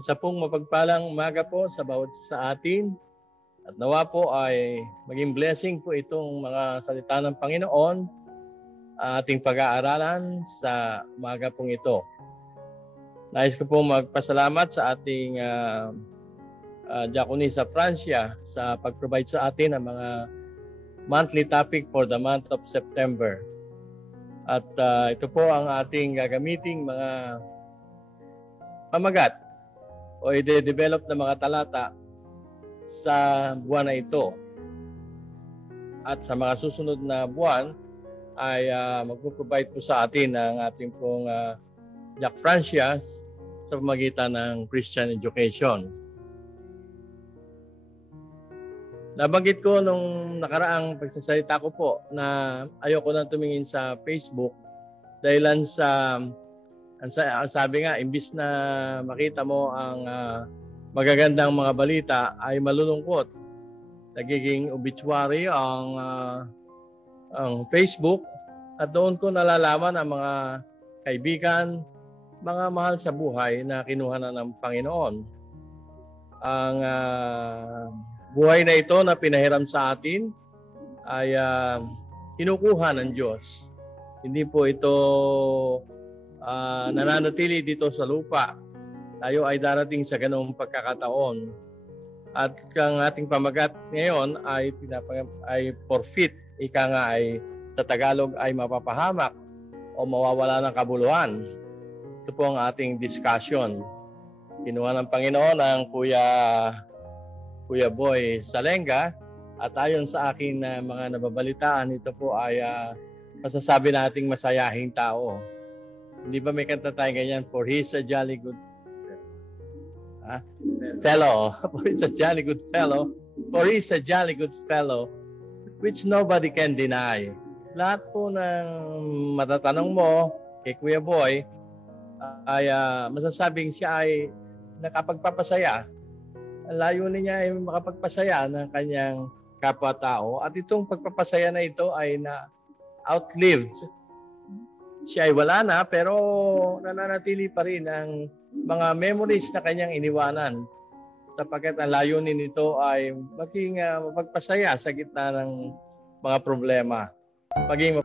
Isa pong mapagpalang umaga po sa bawat sa atin. At nawa po ay maging blessing po itong mga salita ng Panginoon ating pag-aaralan sa umaga pong ito. Nais ko po magpasalamat sa ating diaconisa Francia sa pag-provide sa atin ng mga monthly topic for the month of September. At ito po ang ating gagamiting mga pamagat o i-develop na mga talata sa buwan na ito. At sa mga susunod na buwan ay magpo-provide po sa atin ng ating pong Jack Francia sa pamagitan ng Christian education. Nabanggit ko nung nakaraang pagsasalita ko po na ayoko na tumingin sa Facebook dahilan sa sabi nga, imbis na makita mo ang magagandang mga balita ay malulungkot. Nagiging obituary ang Facebook at doon ko nalalaman ang mga kaibigan, mga mahal sa buhay na kinuha na ng Panginoon. Ang buhay na ito na pinahiram sa atin ay kinukuha ng Diyos. Hindi po ito nananatili dito sa lupa. Tayo ay darating sa ganoong pagkakataon. At ang ating pamagat ngayon ay forfeit. Ika nga ay sa Tagalog ay mapapahamak o mawawala ng kabuluhan. Ito po ang ating discussion. Kinuha ng Panginoon ang Kuya Boy Salenga at ayon sa akin na mga nababalitaan, ito po ay masasabi nating masayahing tao. Hindi ba may kanta tayo ganyan? For he's a jolly good fellow. For he's a jolly good fellow. For he's a jolly good fellow which nobody can deny. Lahat po ng matatanong mo kay Kuya Boy ay masasabing siya ay nakapagpapasaya. Ang layunin niya ay makapagpasaya ng kanyang kapwa-tao. At itong pagpapasaya na ito ay na-outlived. Siya ay wala na pero nananatili pa rin ang mga memories na kanyang iniwanan. Sapagkat ang layunin nito ay maging mapagpasaya sa gitna ng mga problema. Maging